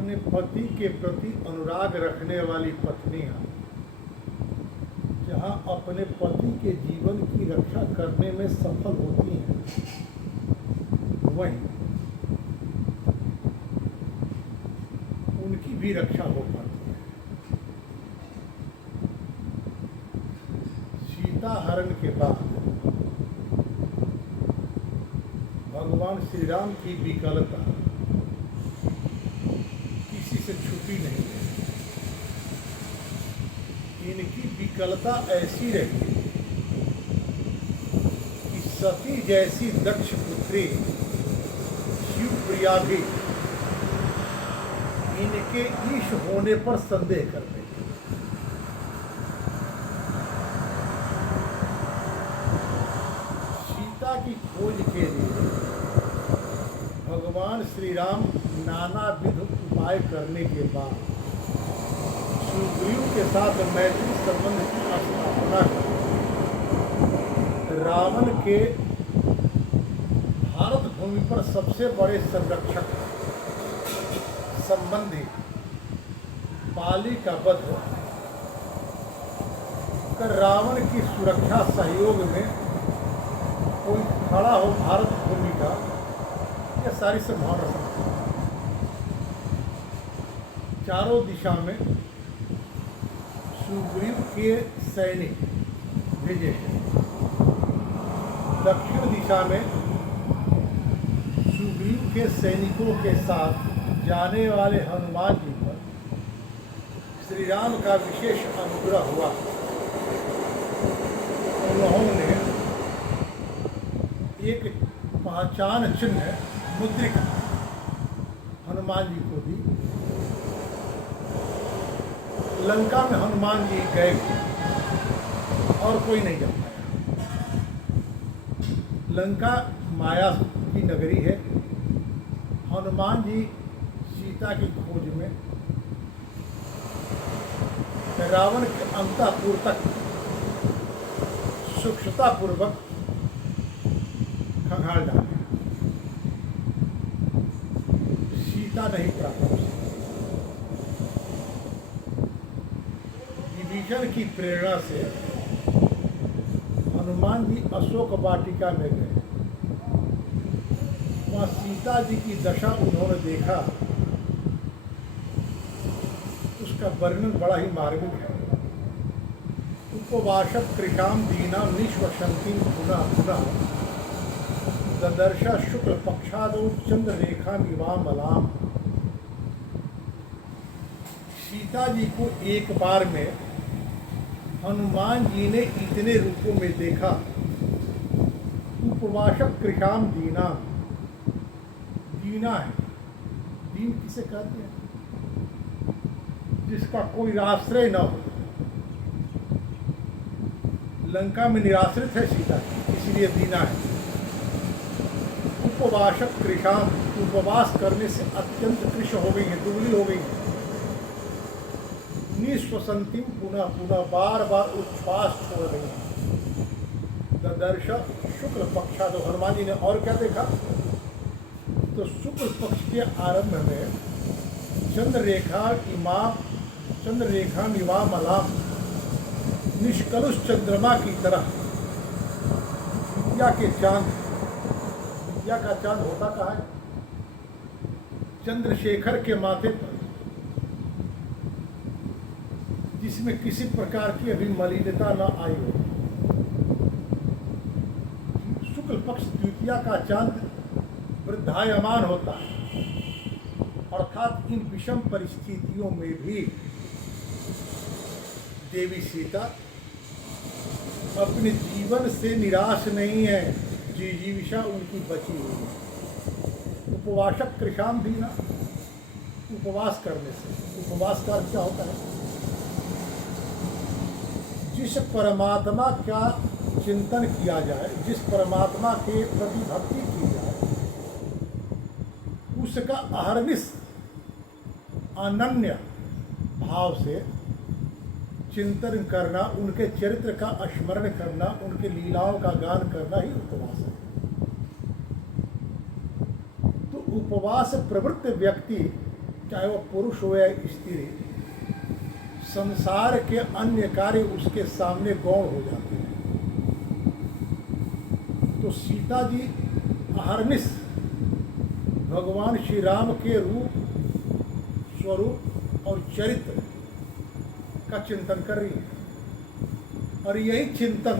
अपने पति के प्रति अनुराग रखने वाली पत्नियां जहाँ अपने पति के जीवन की रक्षा करने में सफल होती हैं, वहीं उनकी भी रक्षा हो पाती है। सीता हरण के बाद भगवान श्री राम की विकलता किसी से छुपी नहीं है। इनकी विकलता ऐसी रही कि सती जैसी दक्ष पुत्री शिवप्रिया भी इनके ईश होने पर संदेह करते थे। सीता की खोज के लिए भगवान श्री राम नानाविध उपाय करने के बाद सुग्रीव के साथ मैत्री संबंध की स्थापना कर रावण के भारत भूमि पर सबसे बड़े संरक्षक संबंधी बाली का वध कर रावण की सुरक्षा सहयोग में कोई खड़ा हो भारत भूमि का, यह सारी संभावना चारों दिशा में सुग्रीव के सैनिक भेजे हैं। दक्षिण दिशा में सुग्रीव के सैनिकों के साथ जाने वाले हनुमान जी पर श्री राम का विशेष अनुग्रह हुआ। उन्होंने एक पहचान चिन्ह मुद्रिका हनुमान जी को दी। लंका में हनुमान जी गए और कोई नहीं जा पाया। लंका माया की नगरी है। हनुमान जी सीता की खोज में रावण के अंतःपुर तक सूक्ष्मतापूर्वक खंगाल डाले। सीता नहीं प्राप्त। विभीषण की प्रेरणा से हनुमान जी अशोक वाटिका में गए। वहाँ सीता जी की दशा उन्होंने देखा। उसका वर्णन बड़ा ही मार्मिक है। उपवासक कृशाम दीना निश्वसंती पुनः पुनः ददर्श शुक्ल पक्षादौ चंद्र रेखा विवामलाम। सीता जी को एक बार में हनुमान जी ने इतने रूपों में देखा। उपवासक कृशाम दीना, दीना है, दीन किसे कहते हैं? जिसका कोई आश्रय न हो। लंका में निराश्रित है सीता, इसलिए दीना है। उपवासक कृशाम, उपवास करने से अत्यंत कृश हो गई है, दुबली हो गई है। निश्वसंतिम पुनः पुनः बार बार उच्छ्वास छोड़ रही है। ददर्श शुक्ल पक्षा, तो हनुमान जी ने और क्या देखा? तो शुक्ल पक्ष के आरंभ में चंद्र रेखा इमाम निष्कलुष चंद्रमा की तरह विद्या के चांद। विद्या का चांद होता कहाँ है? चंद्रशेखर के माथे पर, जिसमें किसी प्रकार की अभी मलिनता न आई हो। शुक्ल पक्ष द्वितीया का चांद वृद्धायमान होता है। अर्थात इन विषम परिस्थितियों में भी देवी सीता अपने जीवन से निराश नहीं है। जिजीविषा उनकी बची हुई है। उपवासक कृशाम दीना, उपवास करने से। उपवास का अर्थ क्या होता है? जिस परमात्मा का चिंतन किया जाए, जिस परमात्मा के प्रति भक्ति की जाए, उसका अहर्निश अनन्य भाव से चिंतन करना, उनके चरित्र का स्मरण करना, उनके लीलाओं का गान करना ही उपवास है। तो उपवास प्रवृत्त व्यक्ति चाहे वो पुरुष हो या स्त्री, संसार के अन्य कार्य उसके सामने गौण हो जाते हैं। तो सीता जी अहरनिश भगवान श्री राम के रूप, स्वरूप और चरित्र का चिंतन कर रही है, और यही चिंतन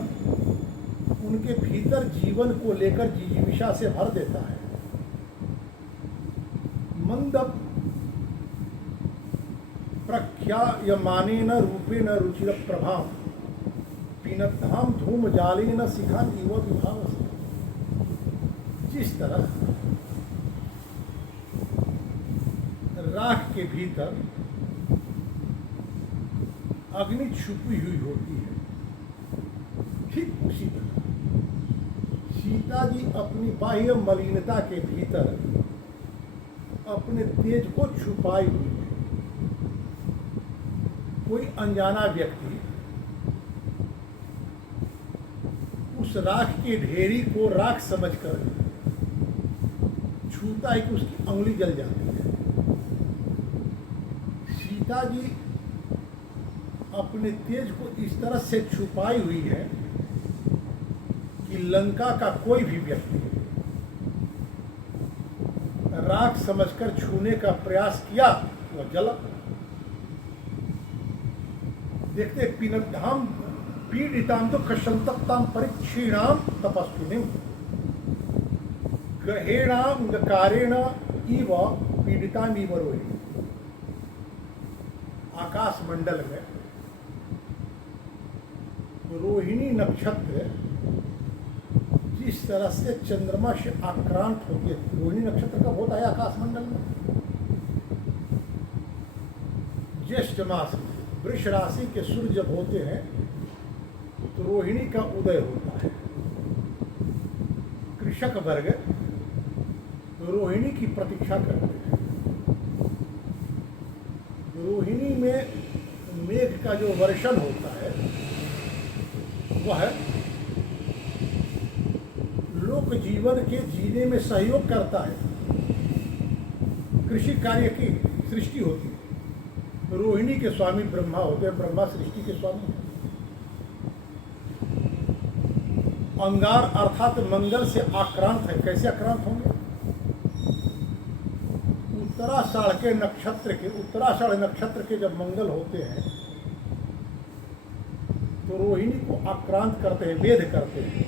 उनके भीतर जीवन को लेकर जिजीविषा से भर देता है। मंद प्रख्यायमानेन रूपेण रुचिर प्रभाव पीनद्धाम धूम जालेन शिखा इव विभाव। जिस तरह राख के भीतर अग्नि छुपी हुई होती है, ठीक उसी तरह सीता जी अपनी बाह्य मलिनता के भीतर अपने तेज को छुपाई हुई है। कोई अनजाना व्यक्ति उस राख के ढेरी को राख समझकर छूता है कि उसकी अंगुली जल जाती है। सीता जी अपने तेज को इस तरह से छुपाई हुई है कि लंका का कोई भी व्यक्ति राख समझकर छूने का प्रयास किया, वह जला। देखते पीनद्धाम पीड़िताम तो कशंतप्ताम परिक्षीणाम तपस्विनीम ग्रहेणाम गकारेण इव पीड़िताम इव रोहिणी। आकाश मंडल में रोहिणी नक्षत्र जिस तरह से चंद्रमा से आक्रांत होती है, रोहिणी नक्षत्र कब होता है आकाश मंडल में? ज्येष्ठ मास में वृष राशि के सूर्य जब होते हैं तो रोहिणी का उदय होता है। कृषक वर्ग रोहिणी की प्रतीक्षा करते हैं। रोहिणी में मेघ का जो वर्षण होता है वह लोक जीवन के जीने में सहयोग करता है। कृषि कार्य की सृष्टि होती है। रोहिणी के स्वामी ब्रह्मा होते हैं, ब्रह्मा सृष्टि के स्वामी हैं। अंगार अर्थात मंगल से आक्रांत है। कैसे आक्रांत होंगे? उत्तराषाढ़ नक्षत्र के जब मंगल होते हैं तो रोहिणी को आक्रांत करते हैं, वेध करते हैं।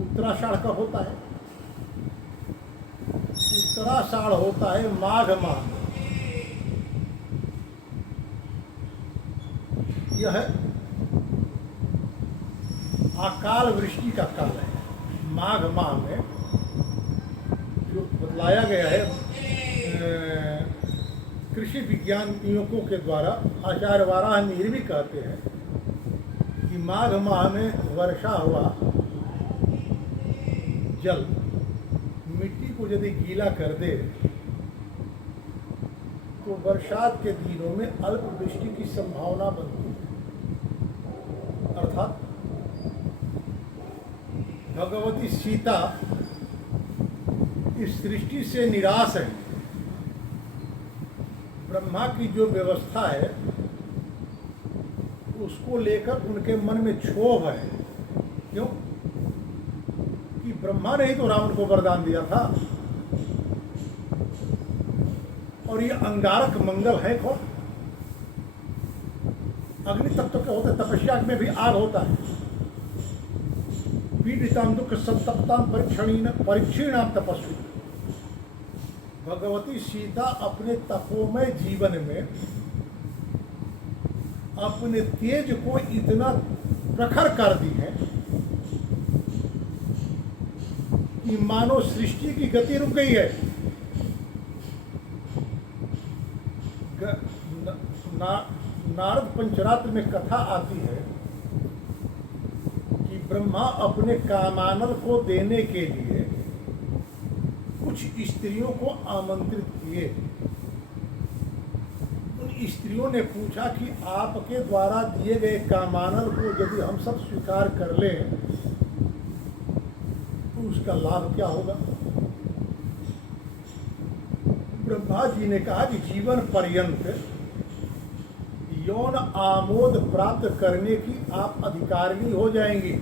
उत्तराषाढ़ कब होता है? उत्तराषाढ़ होता है माघ माह में। यह अकाल वृष्टि का काल है। माघ माह में जो बतलाया गया है कृषि विज्ञानियों के द्वारा, आचार्य वाराह मिहिर भी कहते हैं कि माघ माह में वर्षा हुआ जल मिट्टी को यदि गीला कर दे तो बरसात के दिनों में अल्प वृष्टि की संभावना बनती है। अर्थात भगवती सीता इस सृष्टि से निराश है। ब्रह्मा की जो व्यवस्था है उसको लेकर उनके मन में क्षोभ है। क्यों? कि ब्रह्मा ने ही तो रावण को वरदान दिया था, और ये अंगारक मंगल है कौन? अग्नि तत्व के होते, तपस्या में भी आग होता है। पीड़िताम दुख संतप्ताम परीक्षीणाम तपस्वी। भगवती सीता अपने तपोमय जीवन में अपने तेज को इतना प्रखर कर दी है कि मानो सृष्टि की गति रुक गई है। नारद पंचरात्र में कथा आती है कि ब्रह्मा अपने कामानल को देने के लिए कुछ स्त्रियों को आमंत्रित किए। उन स्त्रियों ने पूछा कि आपके द्वारा दिए गए कामानल को यदि हम सब स्वीकार कर लें तो उसका लाभ क्या होगा? ब्रह्मा जी ने कहा कि जीवन पर्यंत यौन आमोद प्राप्त करने की आप अधिकारिणी हो जाएंगी।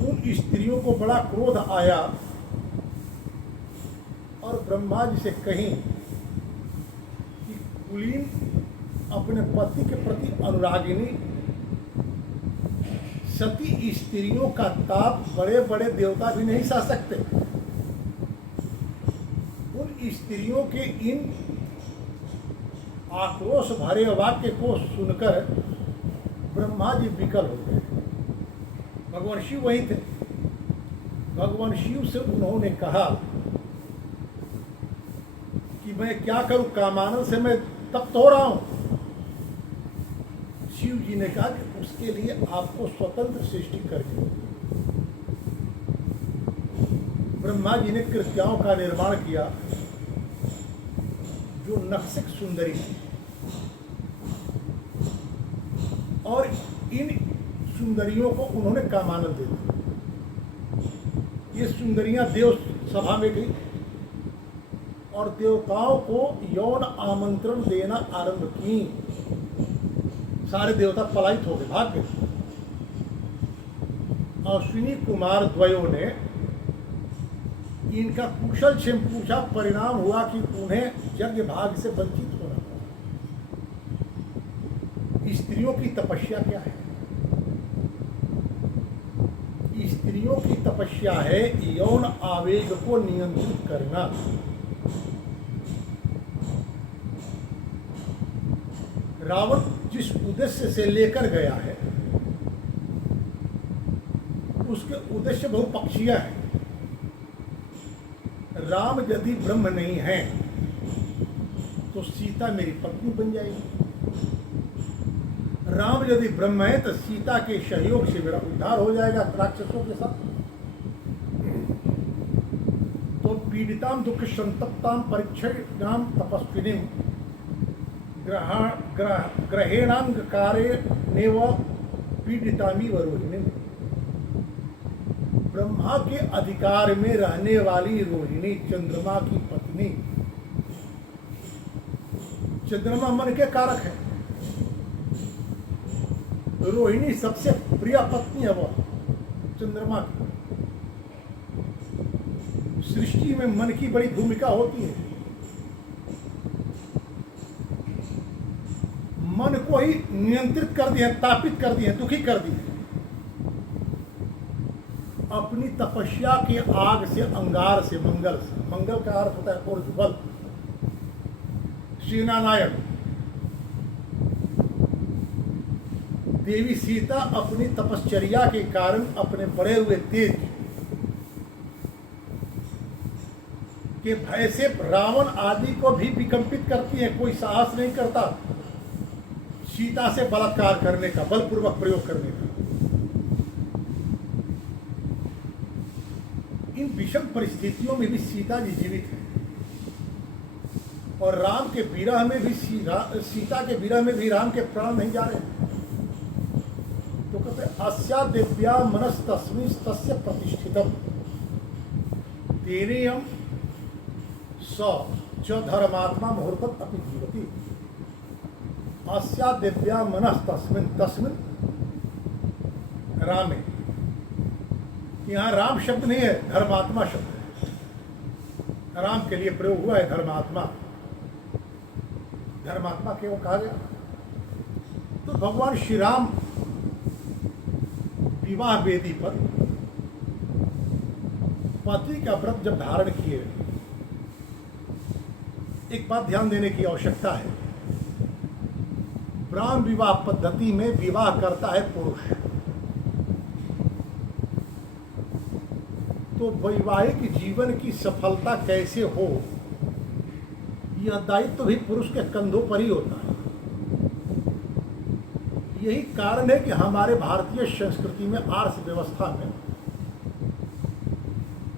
उन स्त्रियों को बड़ा क्रोध आया और ब्रह्मा जी से कहीं कि कुलीन अपने पति के प्रति अनुरागिनी सती स्त्रियों का ताप बड़े बड़े देवता भी नहीं सह सकते। उन स्त्रियों के इन आक्रोश भरे वाक्य को सुनकर ब्रह्मा जी विकल हो गए। भगवान शिव वही थे। भगवान शिव से उन्होंने कहा कि मैं क्या करूं, कामानंद से मैं तप्त हो रहा हूं। शिव जी ने कहा कि उसके लिए आपको स्वतंत्र सृष्टि करनी होगी। ब्रह्मा जी ने कृत्याओं का निर्माण किया जो नक्सिक सुंदरी थी और इन सुंदरियों को उन्होंने कामानंद दे दिया। ये सुंदरियां देव सभा में गई और देवताओं को यौन आमंत्रण देना आरंभ की। सारे देवता पलायित हो गए, भाग गए। अश्विनी कुमार द्वयों ने इनका कुशल क्षेम पूछा। परिणाम हुआ कि उन्हें यज्ञ भाग से वंचित होना पड़ा। स्त्रियों की तपस्या क्या है? स्त्रियों की तपस्या है यौन आवेग को नियंत्रित करना। रावण जिस उद्देश्य से लेकर गया है उसके उद्देश्य बहुपक्षीय है। राम यदि ब्रह्म नहीं है तो सीता मेरी पत्नी बन जाएगी। राम यदि ब्रह्म है तो सीता के सहयोग से मेरा उद्धार हो जाएगा राक्षसों के साथ। तो पीड़िताम दुख संतप्ताम परीक्षणाम तपस्विनीम ग्रहेणांग कार्य नेव पीड़ितामी वरोहिणी। ब्रह्मा के अधिकार में रहने वाली रोहिणी चंद्रमा की पत्नी। चंद्रमा मन के कारक है। रोहिणी सबसे प्रिय पत्नी है वो चंद्रमा की। सृष्टि में मन की बड़ी भूमिका होती है। मन को ही नियंत्रित कर दिया, तापित कर दिया, दुखी कर दिया। अपनी तपस्या के आग से, अंगार से, मंगल से। मंगल का अर्थ होता है ऊर्ध्वबल, सेनानायक। देवी सीता अपनी तपश्चर्या के कारण अपने बढ़े हुए तेज के भय से रावण आदि को भी विकंपित करती है। कोई साहस नहीं करता सीता से बलात्कार करने का, बलपूर्वक प्रयोग करने का। इन विषम परिस्थितियों में भी सीता जी जीवित है और राम के विरह में भी सीता के विरह में भी राम के प्राण नहीं जा रहे। तो कहते अस्या दिव्या मनस तस्मिन् तस्य प्रतिष्ठितम तेनेयम स च धर्मात्मा मुहूर्तम अपि जीवति। अस्या दिव्या मनस तस्मिन्, तस्मिन् राम है। यहाँ राम शब्द नहीं है, धर्मात्मा शब्द है। राम के लिए प्रयोग हुआ है धर्मात्मा। धर्मात्मा क्यों कहा गया? तो भगवान श्री राम विवाह वेदी पर पति का व्रत जब धारण किए, एक बात ध्यान देने की आवश्यकता है। ब्राह्म विवाह पद्धति में विवाह करता है पुरुष, तो वैवाहिक जीवन की सफलता कैसे हो, यह दायित्व भी पुरुष के कंधों पर ही होता है। यही कारण है कि हमारे भारतीय संस्कृति में, आर्ष व्यवस्था में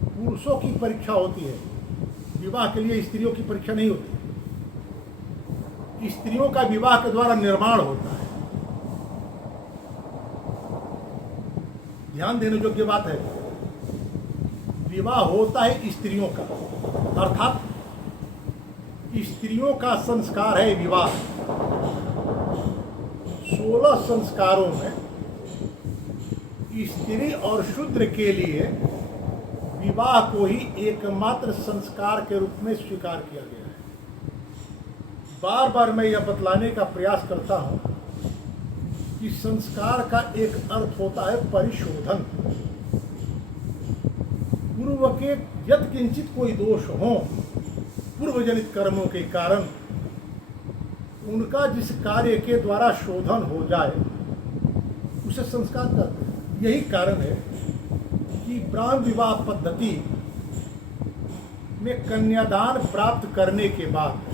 पुरुषों की परीक्षा होती है, विवाह के लिए स्त्रियों की परीक्षा नहीं होती। स्त्रियों का विवाह के द्वारा निर्माण होता है। ध्यान देने योग्य बात है। विवाह होता है स्त्रियों का, अर्थात स्त्रियों का संस्कार है विवाह। 16 संस्कारों में स्त्री और शूद्र के लिए विवाह को ही एकमात्र संस्कार के रूप में स्वीकार किया गया है। बार बार मैं यह बतलाने का प्रयास करता हूं कि संस्कार का एक अर्थ होता है परिशोधन। पूर्व के यत् किंचित कोई दोष हो, पूर्वजनित कर्मों के कारण उनका जिस कार्य के द्वारा शोधन हो जाए उसे संस्कार कहते हैं। यही कारण है कि ब्राह्म विवाह पद्धति में कन्यादान प्राप्त करने के बाद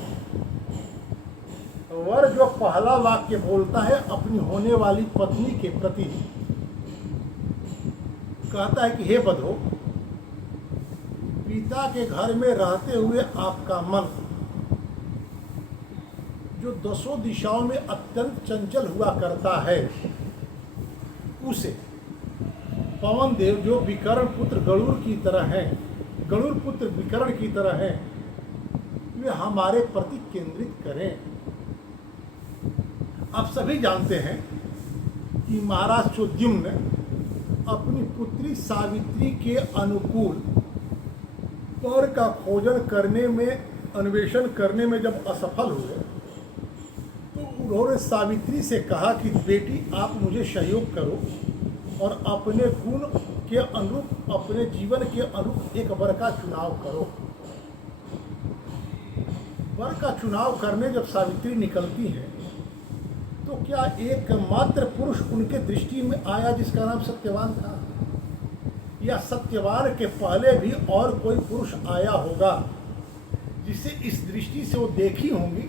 वर जो पहला वाक्य बोलता है अपनी होने वाली पत्नी के प्रति, कहता है कि हे बधो, पिता के घर में रहते हुए आपका मन जो 10 दिशाओं में अत्यंत चंचल हुआ करता है, उसे पवन देव जो विकर्ण पुत्र गरुड़ की तरह हैं, गरुड़ पुत्र विकर्ण की तरह हैं, वे हमारे प्रति केंद्रित करें। आप सभी जानते हैं कि महाराज चोद्युम्न अपनी पुत्री सावित्री के अनुकूल वर का खोजन करने में, अन्वेषण करने में जब असफल हुए तो उन्होंने सावित्री से कहा कि बेटी आप मुझे सहयोग करो और अपने गुण के अनुरूप, अपने जीवन के अनुरूप एक वर का चुनाव करो। वर का चुनाव करने जब सावित्री निकलती हैं तो क्या एकमात्र पुरुष उनके दृष्टि में आया जिसका नाम सत्यवान था, या सत्यवान के पहले भी और कोई पुरुष आया होगा जिसे इस दृष्टि से वो देखी होंगी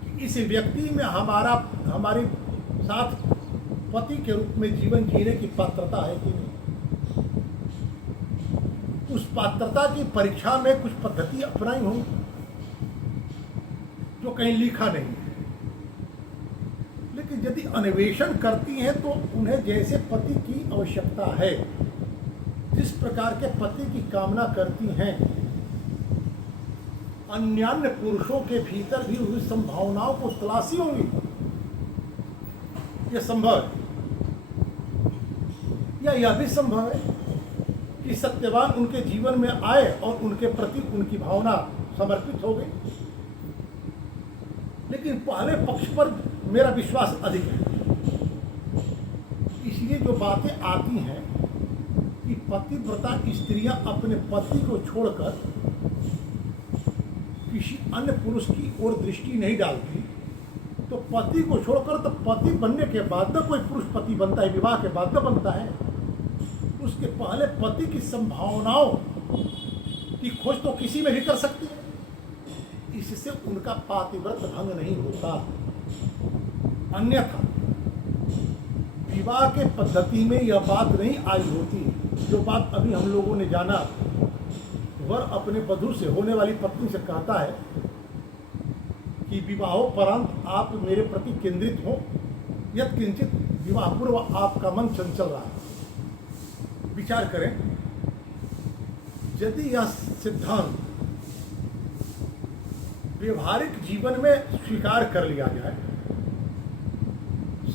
कि इस व्यक्ति में हमारे साथ पति के रूप में जीवन जीने की पात्रता है कि नहीं। उस पात्रता की परीक्षा में कुछ पद्धति अपनाई होंगी जो कहीं लिखा नहीं है, लेकिन यदि अन्वेषण करती हैं तो उन्हें जैसे पति की आवश्यकता है, जिस प्रकार के पति की कामना करती हैं, अन्यान्य पुरुषों के भीतर भी उस संभावनाओं को तलाशी होंगी। यह संभव है, या यह भी संभव है कि सत्यवान उनके जीवन में आए और उनके प्रति उनकी भावना समर्पित हो गई। लेकिन पहले पक्ष पर मेरा विश्वास अधिक है। इसलिए जो बातें आती हैं कि पतिव्रता स्त्रियां अपने पति को छोड़कर किसी अन्य पुरुष की ओर दृष्टि नहीं डालती, तो पति को छोड़कर तो पति बनने के बाद न कोई पुरुष पति बनता है, विवाह के बाद न बनता है। उसके पहले पति की संभावनाओं की खोज तो किसी में भी कर सकती है। इससे उनका पातिव्रत भंग नहीं होता। अन्यथा विवाह के पद्धति में यह बात नहीं आई होती जो बात अभी हम लोगों ने जाना। वर अपने वधू से होने वाली पत्नी से कहता है कि विवाहोपरांत आप मेरे प्रति केंद्रित हो, यत् किंचित विवाह पूर्व आपका मन चंचल रहा है। विचार करें, यदि यह सिद्धांत व्यवहारिक जीवन में स्वीकार कर लिया जाए,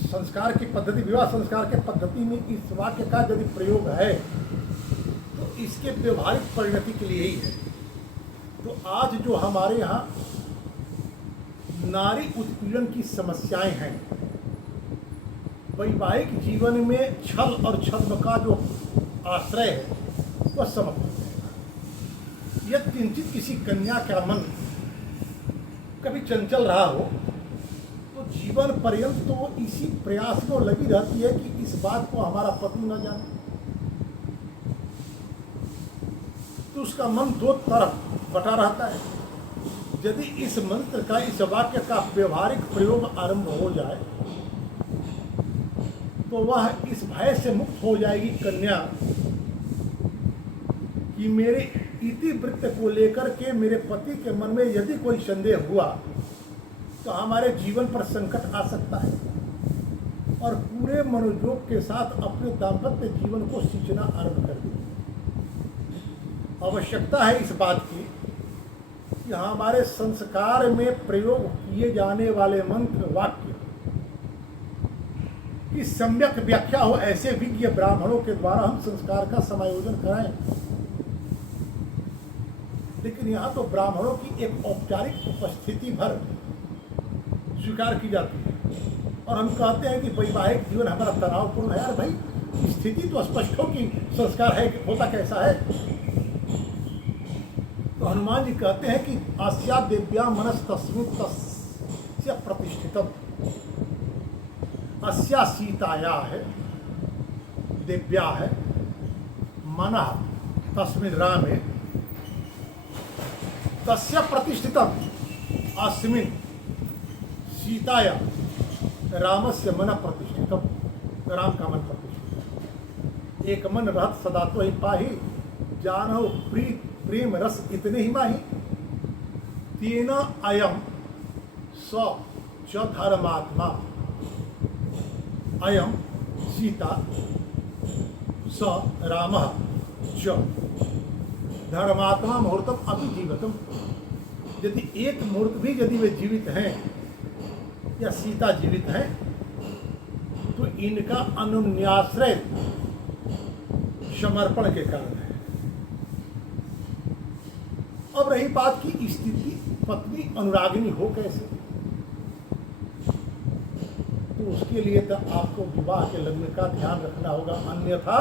संस्कार की पद्धति, विवाह संस्कार के पद्धति में इस वाक्य का यदि प्रयोग है तो इसके व्यवहारिक परिणति के लिए ही है। तो आज जो हमारे यहाँ नारी उत्पीड़न की समस्याएं हैं, वैवाहिक जीवन में छल और छद्म का जो आश्रय है वह समाप्त हो जाएगा। यदि किंचित किसी कन्या का मन कभी चंचल रहा हो तो जीवन पर्यंत तो वो इसी प्रयास में लगी रहती है कि इस बात को हमारा पति न जाने। तो उसका मन दो तरफ बटा रहता है। यदि इस मंत्र का, इस वाक्य का व्यवहारिक प्रयोग आरंभ हो जाए तो वह इस भय से मुक्त हो जाएगी कन्या कि मेरे इतिवृत्त को लेकर के मेरे पति के मन में यदि कोई संदेह हुआ तो हमारे जीवन पर संकट आ सकता है, और पूरे मनोयोग के साथ अपने दाम्पत्य जीवन को सींचना आरंभ कर देंगे। आवश्यकता है इस बात की कि हमारे संस्कार में प्रयोग किए जाने वाले मंत्र वाक्य की सम्यक व्याख्या हो, ऐसे विज्ञ ब्राह्मणों के द्वारा हम संस्कार का समायोजन कराएं। लेकिन यहाँ तो ब्राह्मणों की एक औपचारिक उपस्थिति भर स्वीकार की जाती है और हम कहते हैं कि वैवाहिक जीवन हमारा तनावपूर्ण है। यार भाई, स्थिति तो स्पष्ट हो कि संस्कार है, होता कैसा है। तो हनुमान जी कहते हैं कि आस्या दिव्या मनस तस्मिन् तस्य प्रतिष्ठितम, अस्या सीताया है, दिव्या है, मन तस्मिन् रामे तस्य प्रतिष्ठितम, अस्मिन् सीताया रामस्य मन प्रतिष्ठितम, राम का मन प्रतिष्ठित। एक मन रहत सदा तो ही पाही, जानहु प्रीत प्रेम रस इतने ही माही, तेन अयम स च धर्मात्मा, अयम सीता स रामः च धर्मात्मा मुहूर्तम अभिजीवतम। यदि एक मुहूर्त भी यदि वे जीवित हैं या सीता जीवित हैं तो इनका अनुन्याश्रय समर्पण के कारण है। अब रही बात की स्थिति पत्नी अनुरागिनी हो कैसे, तो उसके लिए तो आपको विवाह के लग्न का ध्यान रखना होगा। अन्यथा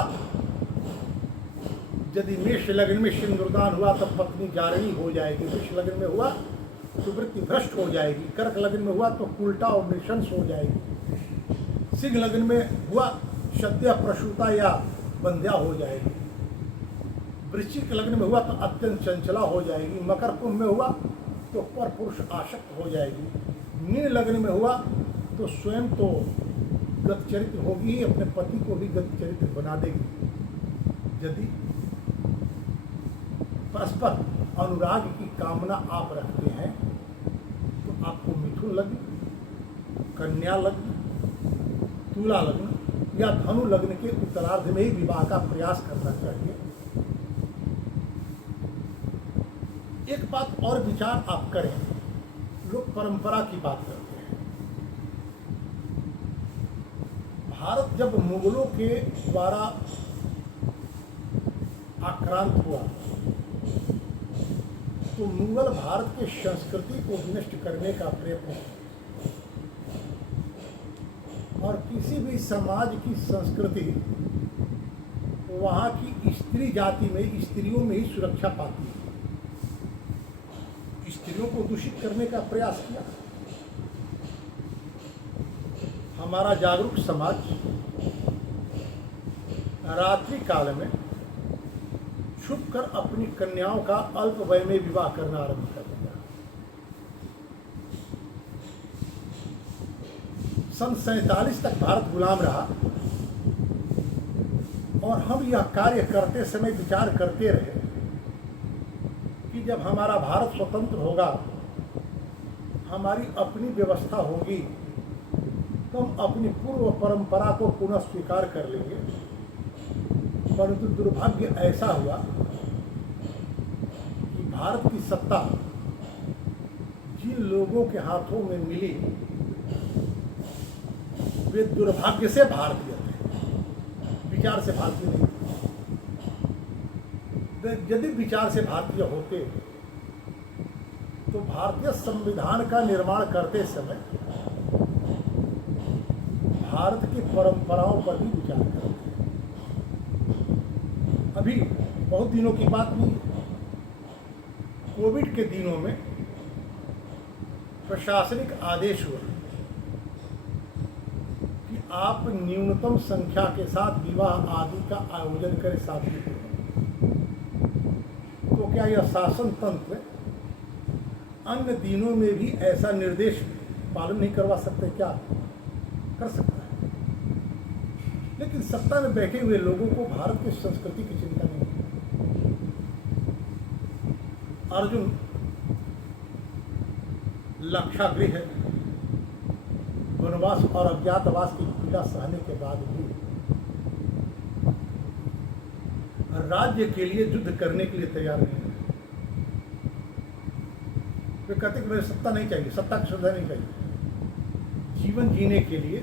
यदि मेष लग्न में सिंदूरदान हुआ तब पत्नी जारणी हो जाएगी, वृष लग्न में हुआ तो वृत्ति भ्रष्ट हो जाएगी, कर्क लग्न में हुआ तो उल्टा और नृशंस हो जाएगी, सिंह लग्न में हुआ सद्य प्रसूता या बंध्या हो जाएगी, वृश्चिक लग्न में हुआ तो अत्यंत चंचला हो जाएगी, मकर कुंभ में हुआ तो पर पुरुष आसक्त हो जाएगी, मीन लग्न में हुआ तो स्वयं तो गतचरित्र होगी ही, अपने पति को भी गतचरित्र बना देगी। यदि परस्पर अनुराग की कामना आप रखते हैं तो आपको मिथुन लग्न, कन्या लग्न, तुला लग्न या धनु लग्न के उत्तरार्ध में ही विवाह का प्रयास करना चाहिए। एक बात और विचार आप करें, लोग परंपरा की बात करते हैं। भारत जब मुगलों के द्वारा आक्रांत हुआ तो मुगल भारत की संस्कृति को विनष्ट करने का प्रयत्न किया और किसी भी समाज की संस्कृति वहाँ की स्त्री जाति में, स्त्रियों में ही सुरक्षा पाती है। स्त्रियों को दूषित करने का प्रयास किया। हमारा जागरूक समाज रात्रि काल में छुपकर अपनी कन्याओं का अल्प वय में विवाह करना आरंभ कर दिया। सन 47 तक भारत गुलाम रहा और हम यह कार्य करते समय विचार करते रहे कि जब हमारा भारत स्वतंत्र होगा, हमारी अपनी व्यवस्था होगी, तो हम अपनी पूर्व परंपरा को पुनः स्वीकार कर लेंगे। परंतु दुर्भाग्य ऐसा हुआ कि भारत की सत्ता जिन लोगों के हाथों में मिली वे दुर्भाग्य से भारतीय थे, विचार से भारतीय नहीं थे। यदि विचार से भारतीय होते तो भारतीय संविधान का निर्माण करते समय भारत की परंपराओं पर भी विचार करते। अभी बहुत दिनों की बात नहीं, कोविड के दिनों में प्रशासनिक आदेश हुआ कि आप न्यूनतम संख्या के साथ विवाह आदि का आयोजन करें शांतिपूर्वक। तो क्या यह शासन तंत्र अन्य दिनों में भी ऐसा निर्देश पालन नहीं करवा सकते? क्या कर सकता है? लेकिन सत्ता में बैठे हुए लोगों को भारत की संस्कृति की चिंता नहीं है। अर्जुन लाक्षागृह है, वनवास और अज्ञातवास की पीड़ा सहने के बाद भी राज्य के लिए युद्ध करने के लिए तैयार नहीं है। वे कहते कि मुझे सत्ता नहीं चाहिए, सत्ता की सुविधा नहीं चाहिए, जीवन जीने के लिए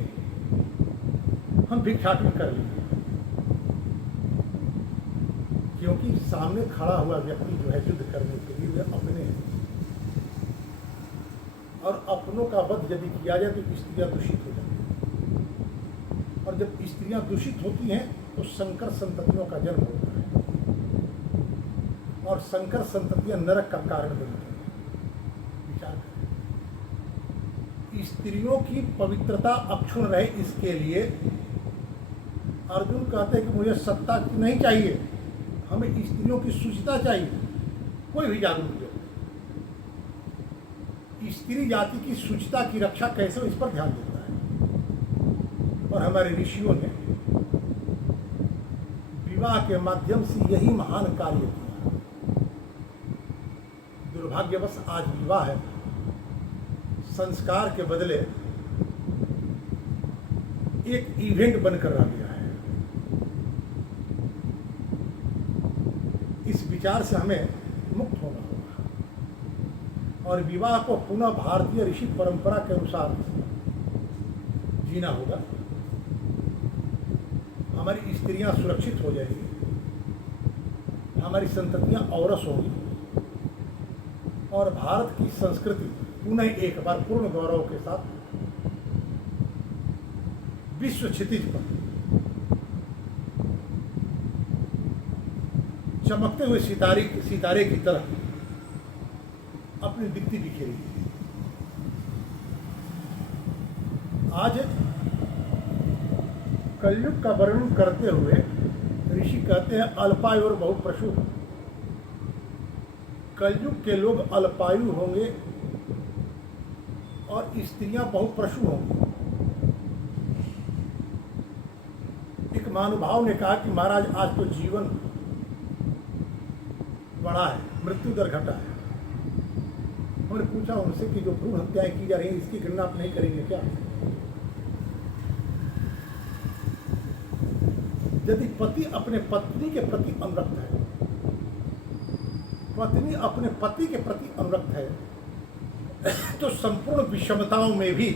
हम भिक्षाटन कर लेंगे। क्योंकि सामने खड़ा हुआ व्यक्ति जो है युद्ध करने के लिए वे अपने हैं, और अपनों का वध यदि किया जाए तो स्त्रियां दूषित हो जाती हैं, और जब स्त्रियां दूषित होती हैं तो संकर संततियों का जन्म होता है, और संकर संततियां नरक का कारण बनती हैं। विचार करें, स्त्रियों की पवित्रता अक्षुण्ण रहे इसके लिए अर्जुन कहते हैं कि मुझे सत्ता नहीं चाहिए, हमें स्त्रियों की शुचिता चाहिए। कोई भी जागरूक व्यक्ति स्त्री जाति की शुचिता की रक्षा कैसे हो, इस पर ध्यान देता है। और हमारे ऋषियों ने विवाह के माध्यम से यही महान कार्य किया। दुर्भाग्यवश आज विवाह है संस्कार के बदले एक इवेंट बनकर रह गया है। इस विचार से हमें मुक्त होना होगा और विवाह को पुनः भारतीय ऋषि परंपरा के अनुसार जीना होगा। हमारी स्त्रियां सुरक्षित हो जाएंगी, हमारी संततियां औरस होंगी, और भारत की संस्कृति पुनः एक बार पूर्ण गौरव के साथ विश्व क्षितिज पर चमकते हुए सितारे की तरह अपनी दीप्ति बिखेरेगी। आज कलयुग का वर्णन करते हुए ऋषि कहते हैं अल्पायु और बहुप्रसू। कलयुग के लोग अल्पायु होंगे और स्त्रियां बहुप्रसू होंगी। एक महानुभाव ने कहा कि महाराज आज तो जीवन बढ़ा है, मृत्यु दर घटा है। हमने पूछा उनसे कि जो भ्रूण हत्याएं की जा रही हैं इसकी गणना आप नहीं करेंगे क्या? यदि पति अपने पत्नी के प्रति अनुरक्त है, पत्नी अपने पति के प्रति अनुरक्त है, तो संपूर्ण विषमताओं में भी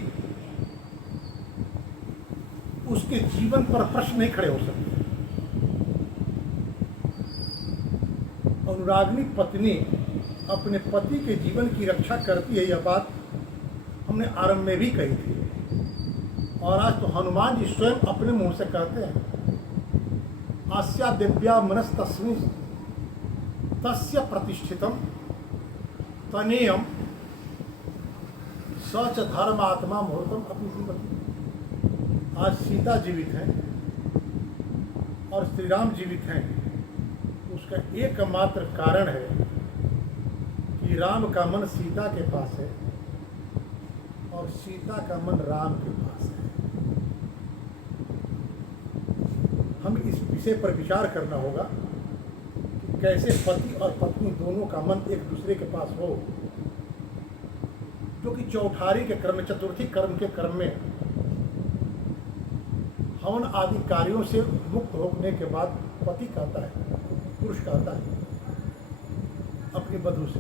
उसके जीवन पर प्रश्न नहीं खड़े हो सकते। अनुरागिनी पत्नी अपने पति के जीवन की रक्षा करती है, यह बात हमने आरंभ में भी कही थी, और आज तो हनुमान जी स्वयं अपने मुंह से कहते हैं आस्या दिव्या मनस तस्मिन् तस्य प्रतिष्ठितम तनेयम सच धर्मात्मा मुहूर्तम अपनी जीवन। आज सीता जीवित हैं और श्री राम जीवित हैं, उसका एकमात्र कारण है कि राम का मन सीता के पास है और सीता का मन राम के पास है। हम इस विषय पर विचार करना होगा कि कैसे पति और पत्नी दोनों का मन एक दूसरे के पास हो, जो कि चौठारी के क्रम में, चतुर्थी कर्म के क्रम में हवन आदि कार्यों से मुक्त होने के बाद पति कहता है, पुरुष कहता है अपनी वधू से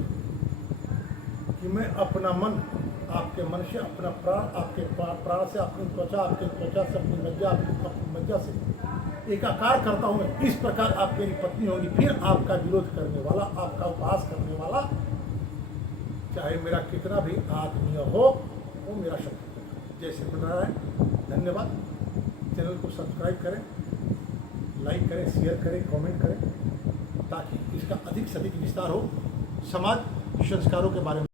कि मैं अपना मन आपके मन से, अपना प्राण आपके प्राण से, अपनी त्वचा आपके त्वचा से, अपनी मज्जा आपकी मज्जा से एकाकार करता हूँ। इस प्रकार आप मेरी पत्नी होगी, फिर आपका विरोध करने वाला, आपका उपहास करने वाला, चाहे मेरा कितना भी आत्मीय हो, वो मेरा शत्रु है। जय श्री नारायण। धन्यवाद। चैनल को सब्सक्राइब करें, लाइक करें, शेयर करें, कमेंट करें, ताकि इसका अधिक से अधिक विस्तार हो समाज संस्कारों के बारे में।